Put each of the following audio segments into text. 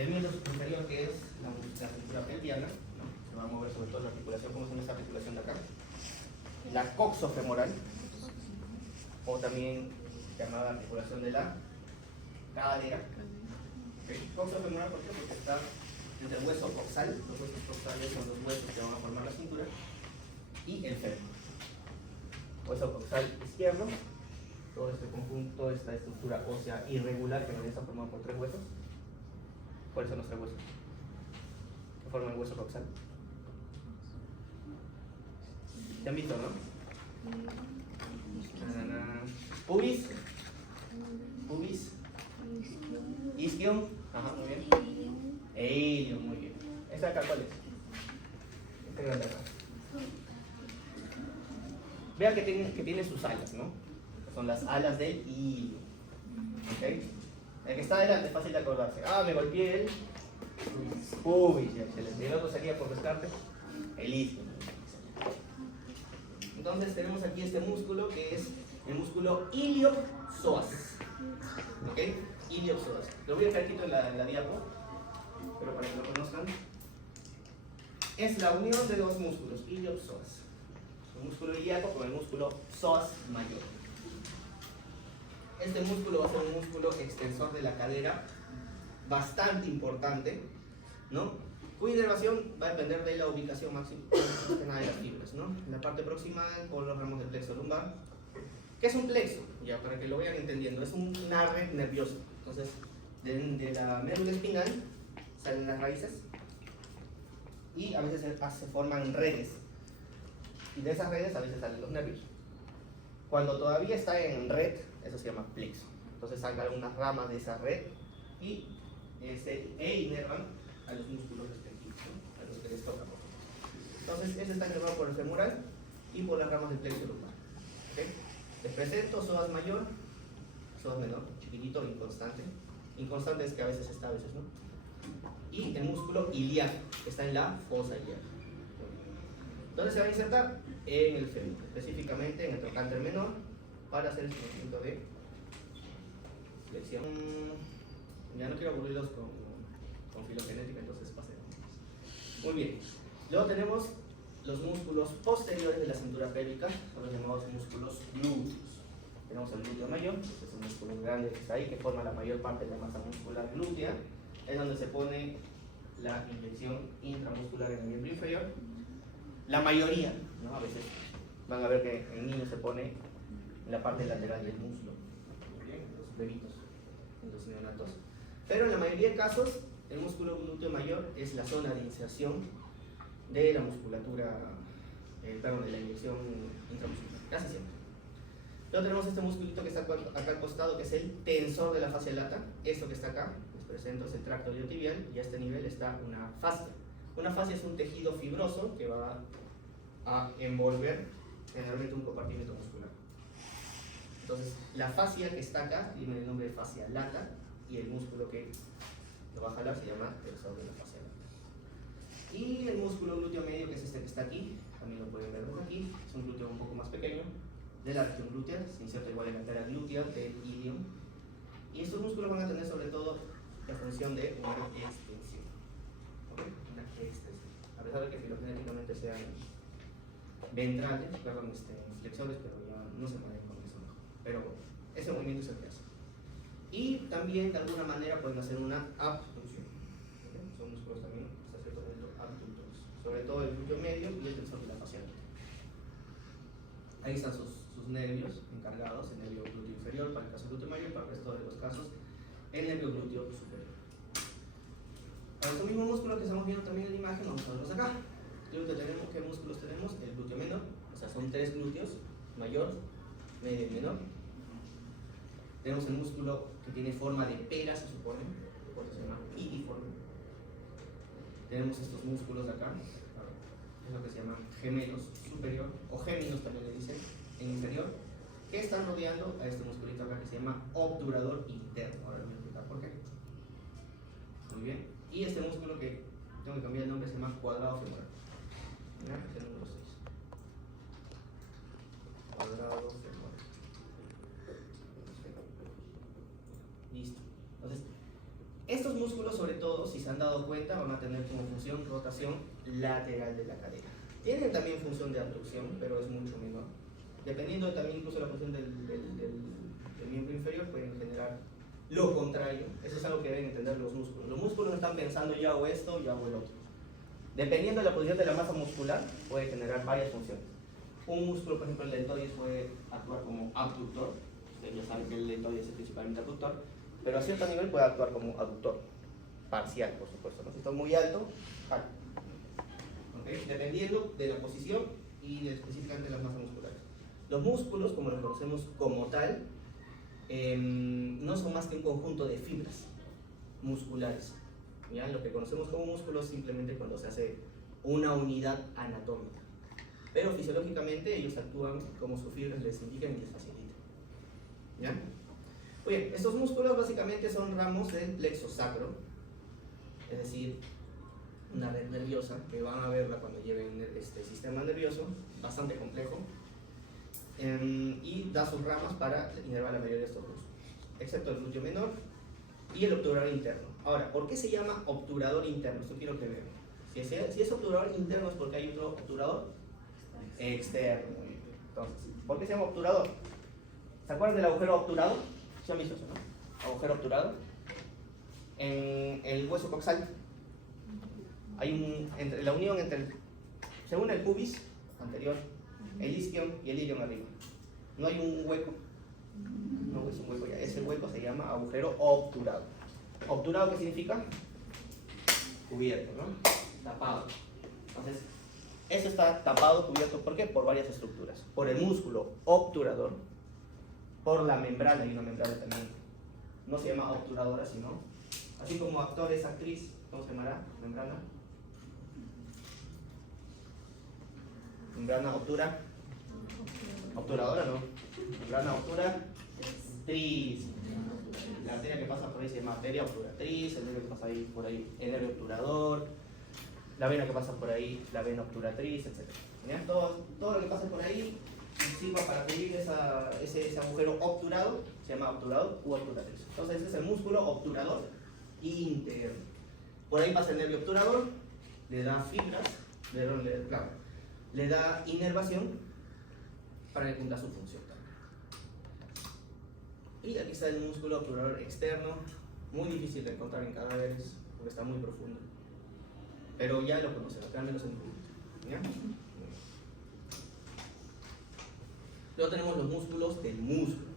del miembro superior, que es la cintura pelviana, ¿no? Se va a mover sobre todo la articulación, como es esta articulación de acá. La coxofemoral, o también llamada articulación de la cadera. ¿Okay? Coxofemoral, ¿por qué? Porque está entre el hueso coxal, los huesos coxales son los huesos que van a formar la cintura, y el fémur. Hueso coxal izquierdo, todo este conjunto, esta estructura ósea irregular que está formada por tres huesos. ¿Cuáles son los tres huesos que forman el hueso coxal? ¿Se han visto, no? Pubis, pubis, isquion, ajá, muy bien. Ilion, muy bien. ¿Esta acá cuál es? Este grande acá. Vea que tiene sus alas, ¿no? Son las alas del ilio. ¿Ok? El que está adelante es fácil de acordarse. Ah, me golpeé el pubis, ya excelente. El otro sería por descarte el isquion. Entonces tenemos aquí este músculo que es el músculo iliopsoas. ¿Ok? Iliopsoas. Lo voy a dejar quito en la diapo, pero para que lo conozcan. Es la unión de dos músculos, iliopsoas. El músculo ilíaco con el músculo psoas mayor. Este músculo va a ser un músculo extensor de la cadera bastante importante, ¿no? Cuya inervación va a depender de la ubicación máxima de las fibras, ¿no? En la parte proximal por los ramos del plexo lumbar. ¿Qué es un plexo? Ya, para que lo vayan entendiendo, es una red nerviosa. Entonces, de la médula espinal salen las raíces y a veces se forman redes. Y de esas redes a veces salen los nervios. Cuando todavía está en red, eso se llama plexo. Entonces sacan algunas ramas de esa red y inervan a los músculos respectivos, ¿no? A los que les toca. Entonces, ese está inervado por el femoral y por las ramas del plexo lumbar. ¿Okay? Les presento psoas mayor, psoas menor, chiquitito, inconstante. Inconstante es que a veces está, a veces no. Y el músculo ilíaco, que está en la fosa ilíaca. ¿Dónde se va a insertar? En el fémur, específicamente en el trocánter menor, para hacer el movimiento de flexión. Ya no quiero aburrirlos con filogenética, entonces pasemos. Muy bien. Luego tenemos los músculos posteriores de la cintura pélvica, son los llamados músculos glúteos. Tenemos el glúteo mayor, que es un músculo grande que está ahí, que forma la mayor parte de la masa muscular glútea, es donde se pone la inyección intramuscular en el miembro inferior. La mayoría, ¿no? A veces van a ver que en niños se pone en la parte lateral del muslo, ¿bien? Los bebitos, los neonatos. Pero en la mayoría de casos, el músculo glúteo mayor es la zona de inserción de la musculatura, perdón, de la inyección intramuscular, casi siempre. Luego tenemos este musculito que está acá al costado, que es el tensor de la fascia lata. Esto que está acá, les presento, es el tracto iliotibial, y a este nivel está una fascia. Una fascia es un tejido fibroso que va a envolver generalmente un compartimento muscular. Entonces, la fascia que está acá tiene el nombre de fascia lata, y el músculo que lo va a jalar se llama tensor de la fascia lata. Y el músculo glúteo medio, que es este que está aquí, también lo pueden ver desde aquí, es un glúteo un poco más pequeño, de la región glútea, se inserta igual en la cara glútea del ilium. Y estos músculos van a tener sobre todo la función de una extensión. ¿Okay? Una extensión. A pesar de que filogenéticamente sean ventrales, perdón, flexores, pero ya no se mueven con eso. Pero ese movimiento es el que hace. Y también de alguna manera pueden hacer una abducción. ¿Okay? Son músculos también hasta cierto punto abductores. Sobre todo el glúteo medio y el tensor de la fascia. Ahí están sus nervios encargados, el nervio glúteo inferior para el caso glúteo mayor, para el resto de los casos el nervio glúteo superior. Para estos mismos músculos que estamos viendo también en la imagen, vamos a verlos acá. ¿Qué músculos tenemos? El glúteo menor, o sea, son tres glúteos, mayor, medio y menor. Tenemos el músculo que tiene forma de pera, se supone, por eso se llama piriforme. Tenemos estos músculos de acá, es lo que se llama gemelos superior, o géminos también le dicen, en inferior, que están rodeando a este musculito acá que se llama obturador interno. Ahora les voy a explicar por qué. Muy bien. Y este músculo que tengo que cambiar el nombre se llama cuadrado femoral. ¿Ya? Es el número 6. Cuadrado femoral. Listo. Entonces, estos músculos, sobre todo, si se han dado cuenta, van a tener como función rotación lateral de la cadera. Tienen también función de abducción, pero es mucho menor. Dependiendo también incluso de la función del miembro inferior, pueden generar lo contrario. Eso es algo que deben entender los músculos. Los músculos no están pensando ya hago esto, ya hago el otro. Dependiendo de la posición de la masa muscular, puede generar varias funciones. Un músculo, por ejemplo, el deltoides puede actuar como abductor. Ustedes ya saben que el deltoides es principalmente abductor, pero a cierto nivel puede actuar como aductor. Parcial, por supuesto, ¿no? Si está muy alto, jala. ¿Okay? Dependiendo de la posición y específicamente de las masas musculares. Los músculos, como los conocemos como tal, no son más que un conjunto de fibras musculares. ¿Ya? Lo que conocemos como músculos simplemente cuando se hace una unidad anatómica. Pero fisiológicamente ellos actúan como sus fibras les indican y les facilitan. ¿Ya? Muy bien, estos músculos básicamente son ramos del plexo sacro, es decir, una red nerviosa que van a verla cuando lleven este sistema nervioso, bastante complejo, y da sus ramas para inervar la mayoría de estos músculos, excepto el glúteo menor y el obturador interno. Ahora, ¿por qué se llama obturador interno? Esto quiero que vean. Si es obturador interno es porque hay otro obturador externo. Entonces, ¿por qué se llama obturador? ¿Se acuerdan del agujero obturado? ¿Sí han visto eso, no? Agujero obturado. En el hueso coxal hay la unión entre según el pubis anterior, el isquion y el ilion arriba. No hay un hueco. No es un hueco ya. Ese hueco se llama agujero obturado. ¿Obturado qué significa? Cubierto, ¿no? Tapado. Entonces, eso está tapado, cubierto, ¿por qué? Por varias estructuras. Por el músculo obturador, por la membrana, y una membrana también. No se llama obturadora, sino, así como actor es actriz, ¿cómo se llamará? Membrana. Membrana obtura. Obturadora, ¿no? Membrana obturatriz. La arteria que pasa por ahí se llama arteria obturatriz, el nervio que pasa ahí por ahí, el nervio obturador, la vena que pasa por ahí, la vena obturatriz, etc. ¿Ya? Todo lo que pasa por ahí sirva para cubrir ese agujero obturado, se llama obturador u obturatriz. Entonces ese es el músculo obturador interno. Por ahí pasa el nervio obturador, le da fibras, le da inervación para que cumpla su función también. Y aquí está el músculo obturador externo, muy difícil de encontrar en cadáveres porque está muy profundo. Pero ya lo conocen, acá menos en público. ¿Ya? Luego tenemos los músculos del músculo.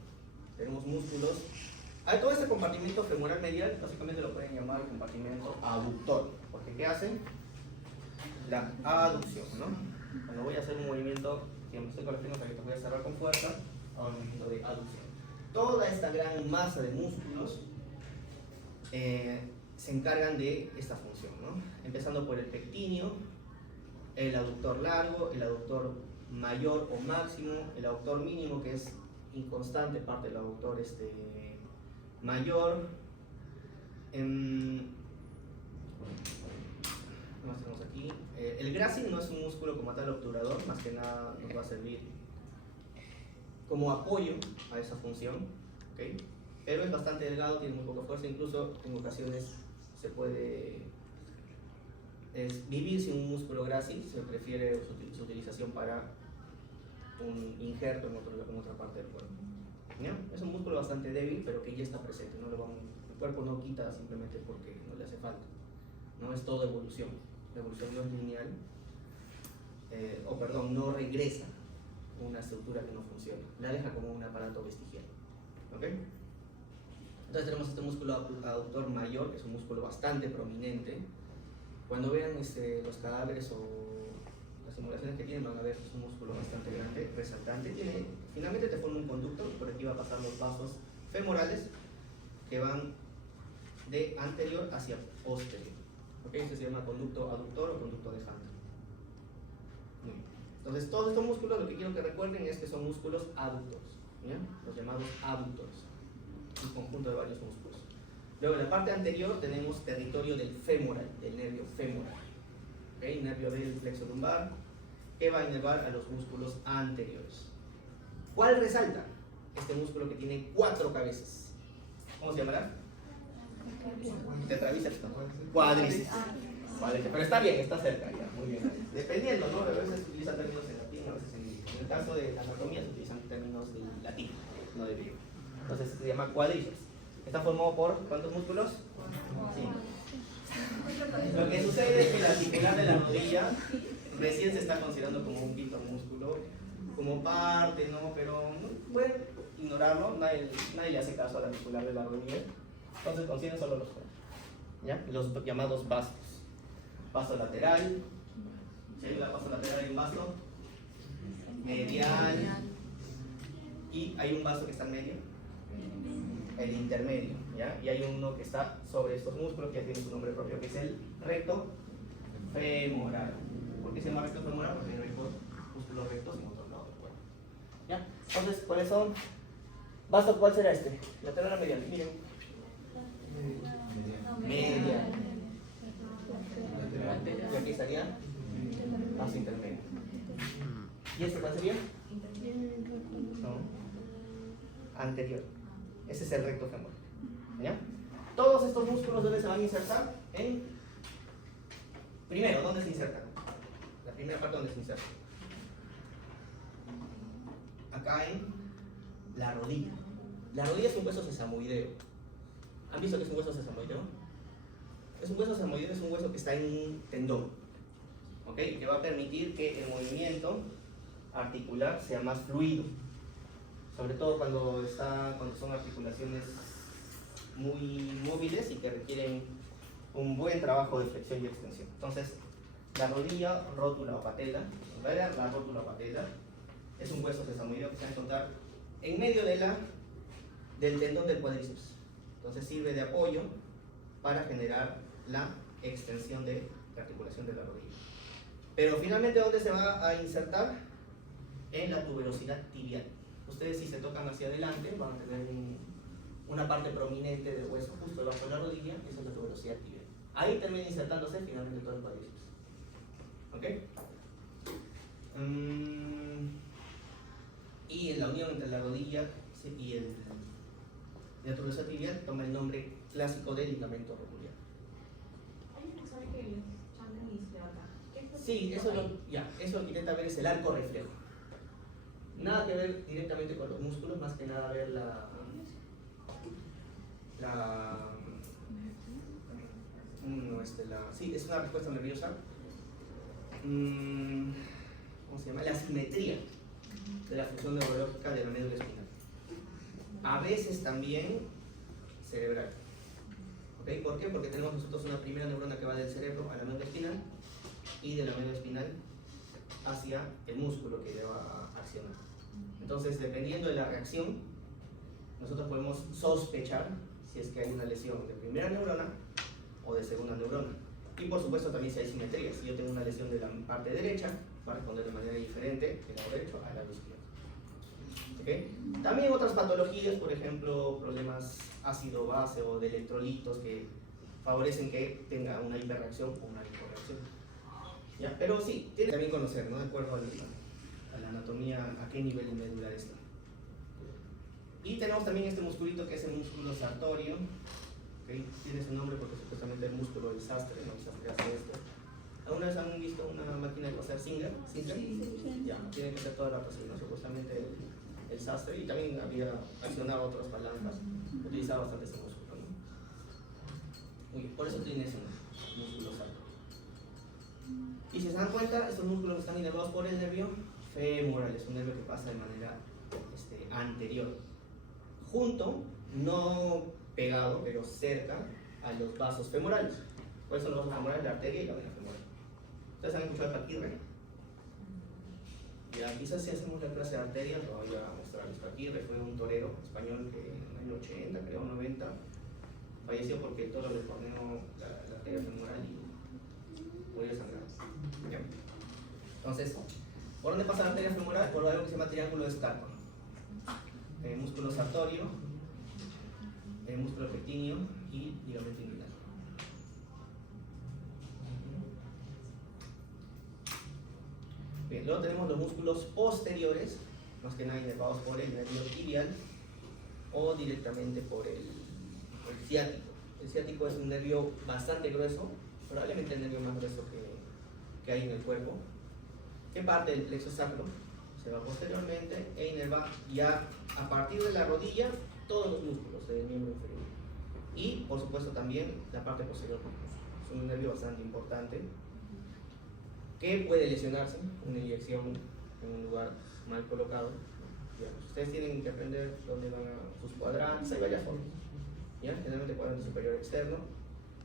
Tenemos músculos. Todo este compartimento femoral medial, básicamente lo pueden llamar el compartimento aductor. Porque ¿qué hacen? La aducción, ¿no? Cuando voy a hacer un movimiento, siempre estoy con las piernas abiertas, voy a cerrar con fuerza, hago un movimiento de aducción. Toda esta gran masa de músculos se encargan de esta función, ¿no? Empezando por el pectíneo, el aductor largo, el aductor mayor o máximo, el aductor mínimo que es inconstante, parte del aductor mayor. ¿Qué más tenemos aquí? El gracil no es un músculo como tal obturador, más que nada nos va a servir como apoyo a esa función, ¿okay? Pero es bastante delgado, tiene muy poca fuerza, incluso en ocasiones se puede vivir sin un músculo grácil, se prefiere su utilización para un injerto en otra parte del cuerpo. ¿Ya? Es un músculo bastante débil, pero que ya está presente, el cuerpo no quita simplemente porque no le hace falta, no es todo evolución, la evolución no es lineal, no regresa una estructura que no funciona, la deja como un aparato vestigial. ¿Okay? Entonces tenemos este músculo aductor mayor, que es un músculo bastante prominente. Cuando vean los cadáveres o las simulaciones que tienen, van a ver que es un músculo bastante grande, resaltante. Finalmente te forma un conducto, por aquí va a pasar los vasos femorales que van de anterior hacia posterior. ¿Okay? Este se llama conducto aductor o conducto de Hunter. Entonces todos estos músculos, lo que quiero que recuerden es que son músculos aductores, ¿ya? Los llamados aductores, un conjunto de varios músculos. Luego en la parte anterior tenemos territorio del femoral, del nervio femoral, ¿okay? Nervio del plexo lumbar, que va a inervar a los músculos anteriores. ¿Cuál resalta? Este músculo que tiene 4 cabezas. ¿Cómo se llamará? Tetravíceps, no. Cuádriceps. Cuádriceps. Pero está bien, está cerca ya, muy bien. Dependiendo, ¿no? A veces se utilizan términos en latín, a veces en el caso de la anatomía se utilizan términos en latín, no de griego. Entonces se llama cuádriceps. Está formado por ¿cuántos músculos? Sí. Lo que sucede es que el articular de la rodilla recién se está considerando como un quinto músculo, como parte, ¿no? Pero pueden ignorarlo, nadie le hace caso al articular de la rodilla. Entonces consideren solo los cuerpos, ¿ya? Los llamados vastos. Vaso lateral, si hay un vaso lateral hay un vaso medial y hay un vaso que está en medio, el intermedio, ¿ya? Y hay uno que está sobre estos músculos que ya tiene su nombre propio, que es el recto femoral. ¿Por qué se llama recto femoral? Porque no hay músculos rectos en otro lado del cuerpo, ¿ya? Entonces, ¿cuáles son? ¿Vaso cuál será este? Lateral o medial, miren. Medial. Y aquí estaría vaso intermedio. ¿Y este cuál sería? No. Anterior. Ese es el recto femoral, ¿ya? Todos estos músculos, ¿dónde se van a insertar? Primero, ¿dónde se insertan? La primera parte, ¿dónde se inserta? Acá en la rodilla. La rodilla es un hueso sesamoideo. ¿Han visto que es un hueso sesamoideo? Es un hueso sesamoideo, es un hueso que está en un tendón, ¿ok? Que va a permitir que el movimiento articular sea más fluido. Sobre todo cuando son articulaciones muy móviles y que requieren un buen trabajo de flexión y extensión. Entonces, la rodilla, rótula o patela, la rótula o patela, es un hueso sesamoideo que se va a encontrar en medio del tendón del cuádriceps. Entonces sirve de apoyo para generar la extensión de la articulación de la rodilla. Pero finalmente, ¿dónde se va a insertar? En la tuberosidad tibial. Ustedes, si se tocan hacia adelante, van a tener una parte prominente de hueso justo debajo de la rodilla, esa es la tuberosidad tibial. Ahí termina insertándose finalmente todo el cuádriceps. ¿Ok? Y en la unión entre la rodilla y la tuberosidad tibial toma el nombre clásico de ligamento rotuliano. Hay un examen que les llaman y se levanta. Sí, eso lo que intenta ver es el arco reflejo. Nada que ver directamente con los músculos, más que nada ver sí, es una respuesta nerviosa. ¿Cómo se llama? La simetría de la función neurológica de la médula espinal. A veces también cerebral. ¿Okay? ¿Por qué? Porque tenemos nosotros una primera neurona que va del cerebro a la médula espinal y de la médula espinal hacia el músculo que va a accionar. Entonces, dependiendo de la reacción, nosotros podemos sospechar si es que hay una lesión de primera neurona o de segunda neurona. Y por supuesto también si hay simetría. Si yo tengo una lesión de la parte derecha, va a responder de manera diferente del lado derecho al lado izquierdo. ¿Okay? También otras patologías, por ejemplo, problemas ácido-base o de electrolitos que favorecen que tenga una hiperreacción o una hiporreacción. ¿Ya? Pero sí, tiene que también conocer, ¿no? De acuerdo a la anatomía, a qué nivel medular está. Y tenemos también este musculito que es el músculo sartorio. ¿Okay? Tiene su nombre porque supuestamente el músculo del sastre, ¿no? El sastre hace esto. ¿Alguna vez han visto una máquina de coser Singer? Sí. Ya, tiene que ser toda la cocina, supuestamente el sastre, y también había accionado otras palancas, utilizaba bastante ese músculo, ¿no? Muy bien, por eso tiene ese músculo sartorio. Y si se dan cuenta, estos músculos están inervados por el nervio femoral, es un nervio que pasa de manera anterior, junto, no pegado, pero cerca a los vasos femorales. ¿Cuáles son los vasos femorales? La arteria y la vena femoral. ¿Ustedes han escuchado el Paquirre? Ya, quizás si hacemos la clase de arteria, lo voy a mostrarles. Paquirre fue un torero español que en el año 80, creo, 90, falleció porque el toro le corneó la arteria femoral y murió sangrado. ¿Ya? Entonces, ¿por dónde pasa la arteria femoral? Por algo que se llama triángulo de Stafford. Músculo sartorio, músculo pectíneo y ligamento inguinal. Bien, luego tenemos los músculos posteriores, más que nada inervados por el nervio tibial o directamente por el ciático. El ciático es un nervio bastante grueso, probablemente el nervio más grueso que hay en el cuerpo, que parte del plexo sacro, se va posteriormente e inerva ya a partir de la rodilla todos los músculos del miembro inferior. Y por supuesto también la parte posterior del músculo. Es un nervio bastante importante que puede lesionarse, una inyección en un lugar mal colocado. Digamos, ustedes tienen que aprender dónde van sus cuadrantes, hay varias formas. ¿Ya? Generalmente cuadrante superior externo,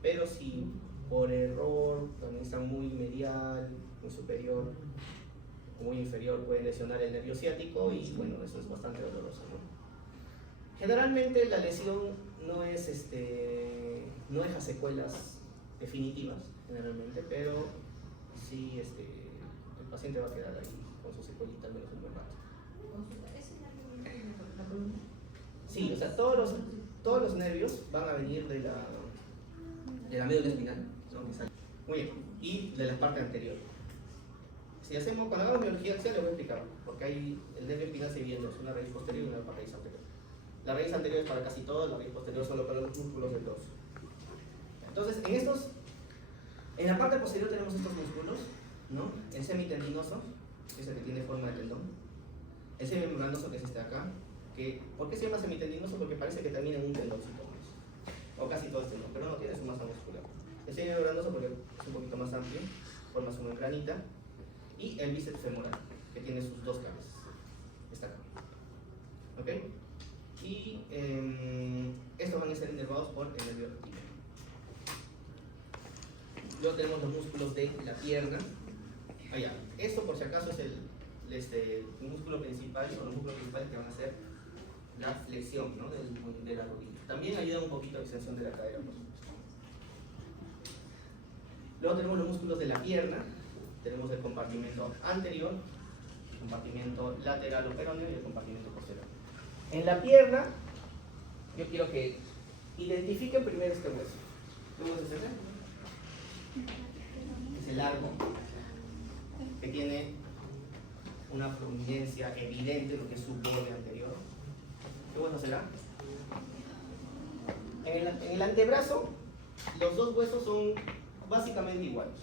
pero si por error también está muy medial, muy superior o muy inferior, puede lesionar el nervio ciático y bueno, eso es bastante doloroso, ¿no? Generalmente la lesión no no deja secuelas definitivas, generalmente, pero sí el paciente va a quedar ahí con su secuelita al menos un buen rato. ¿Ese nervio viene de la columna? Sí, o sea, todos los nervios van a venir de la médula espinal, ¿no? Muy bien, y de la parte anterior. Si hacemos, cuando hagamos biología axial, les voy a explicar, porque ahí el nervio espinal se divide en dos, una raíz posterior y una raíz anterior. La raíz anterior es para casi todo, la raíz posterior solo para los músculos del dorso. Entonces, en la parte posterior tenemos estos músculos, ¿no? El semitendinoso, que es el que tiene forma de tendón, el semimembranoso, que es este acá, ¿por qué se llama semitendinoso? Porque parece que termina en un tendoncito más, o casi todo es tendón, pero no tiene su masa muscular. El semimembranoso porque es un poquito más amplio, forma su membranita, y el bíceps femoral, que tiene sus dos cabezas, está acá. ¿Ok? Y estos van a ser inervados por el nervio tibial. Luego tenemos los músculos de la pierna. Allá. Esto por si acaso es el músculo principal, o los músculos principales que van a hacer la flexión, ¿no? de la rodilla. También ayuda un poquito a la extensión de la cadera, por supuesto. Luego tenemos los músculos de la pierna. Tenemos el compartimento anterior, el compartimento lateral o peroneo y el compartimento posterior. En la pierna, yo quiero que identifiquen primero este hueso. ¿Qué hueso es ese? Es el largo, que tiene una prominencia evidente, lo que es su borde anterior. ¿Qué hueso será? En el antebrazo, los dos huesos son básicamente iguales.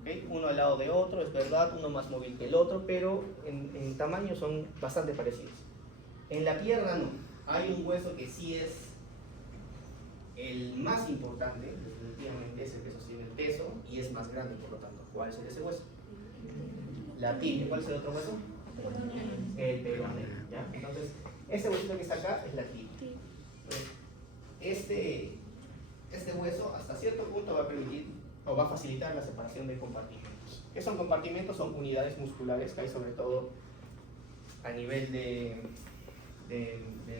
¿Okay? Uno al lado de otro, es verdad, uno más móvil que el otro, pero en tamaño son bastante parecidos. En la pierna no, hay un hueso que sí es el más importante, definitivamente es el que sostiene el peso y es más grande, por lo tanto. ¿Cuál es ese hueso? La tibia. ¿Cuál es el otro hueso? El peroneo. ¿Ya? Entonces, este huesito que está acá es la tibia. Este hueso hasta cierto punto va a permitir o va a facilitar la separación de compartimentos. ¿Qué son compartimentos? Son unidades musculares que hay sobre todo a nivel de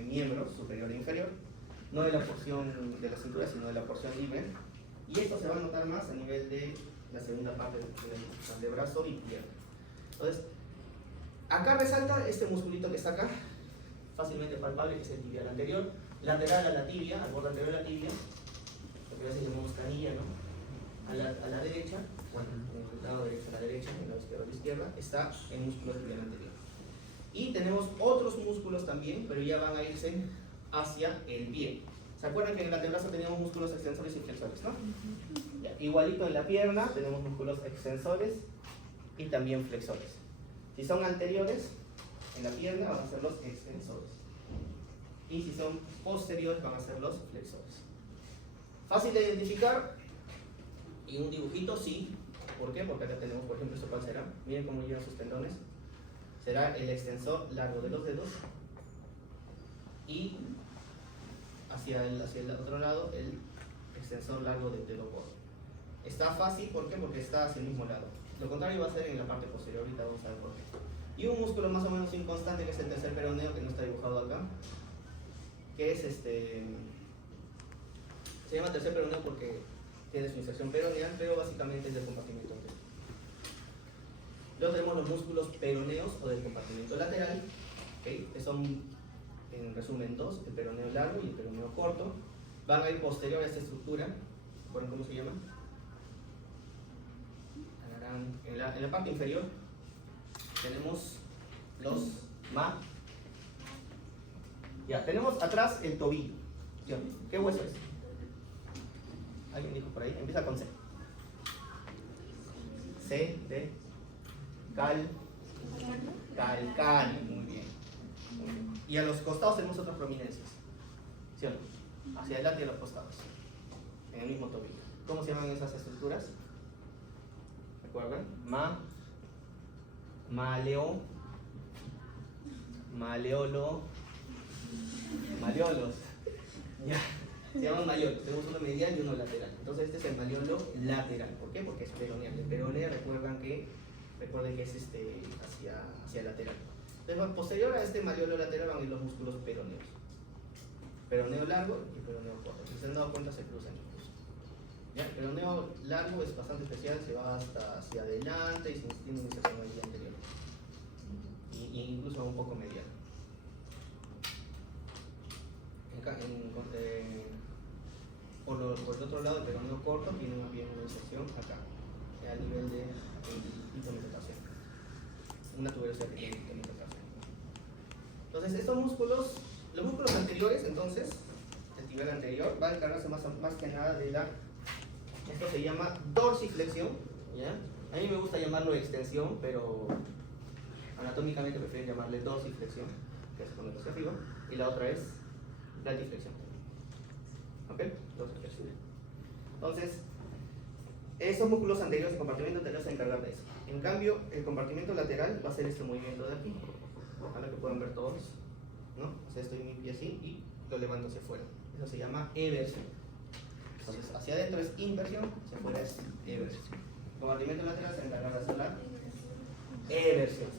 miembros superior e inferior, no de la porción de la cintura, sino de la porción libre, y esto se va a notar más a nivel de la segunda parte del antebrazo y pierna. Entonces, acá resalta este musculito que está acá, fácilmente palpable, que es el tibial anterior, lateral a la tibia, al borde anterior de la tibia, lo que a veces llamamos canilla, ¿no? A la derecha, bueno, en el lado derecho a la derecha, en el lado izquierdo a la izquierda, está el músculo tibial anterior. Y tenemos otros músculos también, pero ya van a irse hacia el pie. ¿Se acuerdan que en el antebrazo teníamos músculos extensores y flexores, no? Ya, igualito en la pierna tenemos músculos extensores y también flexores. Si son anteriores, en la pierna van a ser los extensores. Y si son posteriores, van a ser los flexores. Fácil de identificar. Y un dibujito, sí. ¿Por qué? Porque acá tenemos, por ejemplo, esto cuál será. Miren cómo llevan sus tendones. Será el extensor largo de los dedos y hacia el otro lado el extensor largo del dedo gordo. Está fácil, ¿por qué? Porque está hacia el mismo lado. Lo contrario va a ser en la parte posterior, ahorita vamos a ver por qué. Y un músculo más o menos inconstante que es el tercer peroneo, que no está dibujado acá, que es se llama tercer peroneo porque tiene su inserción peroneal, pero básicamente es del compartimento anterior. Luego tenemos los músculos peroneos o del compartimento lateral, ¿okay? Que son, en resumen, dos, el peroneo largo y el peroneo corto. Van a ir posterior a esta estructura. ¿Recuerdan cómo se llama? En la parte inferior tenemos los ya, tenemos atrás el tobillo. ¿Qué hueso es? ¿Alguien dijo por ahí? Empieza con C. C de calcáneo. Muy bien. Y a los costados tenemos otras prominencias. ¿Sí o no? Hacia adelante y a los costados. En el mismo tobillo. ¿Cómo se llaman esas estructuras? ¿Recuerdan? Maleolos. Ya. Se llaman maleolos. Tenemos uno medial y uno lateral. Entonces este es el maleolo lateral. ¿Por qué? Porque es peroneal. El peroneo recuerden que es hacia lateral. Entonces, posterior a este maleolo lateral van a ir los músculos peroneos. Peroneo largo y peroneo corto. Si se han dado cuenta, se cruzan incluso. ¿Ya? El peroneo largo es bastante especial, se va hasta hacia adelante y se tiene una inserción en el día anterior. Y incluso un poco medial. Por el otro lado, el peroneo corto tiene más bien una inserción acá, al nivel de hipometatación. Una tuberosidad que tiene hipometatación. Entonces, estos músculos, los músculos anteriores, entonces, el tibial anterior, va a encargarse más que nada de esto se llama dorsiflexión, ¿ya? A mí me gusta llamarlo extensión, pero anatómicamente prefiero llamarle dorsiflexión, que es ponerlo hacia arriba, y la otra es plantiflexión. ¿Ok? Dorsiflexión. Entonces, esos músculos anteriores, el compartimento anterior se va a encargar de eso. En cambio, el compartimento lateral va a ser este movimiento de aquí. Ojalá que puedan ver todos, ¿no? O sea, estoy mi pie así y lo levanto hacia afuera. Eso se llama eversión. Entonces, hacia adentro es inversión, hacia afuera es eversión. El compartimento lateral se encarga de hacer la eversión.